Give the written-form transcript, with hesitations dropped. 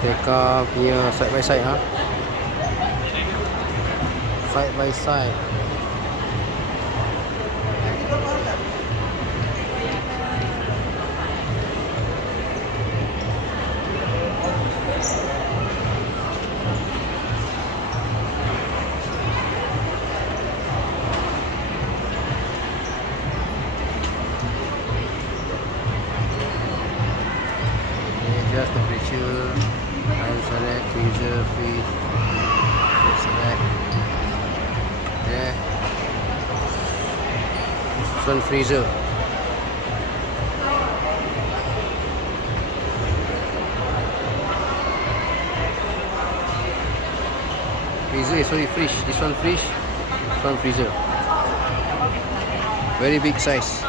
teka punya side by side side by side. Just temperature, time select, freezer, fridge, select. Yeah. This one freezer. Freezer, sorry, fridge. This one fridge, this one freezer. Very big size.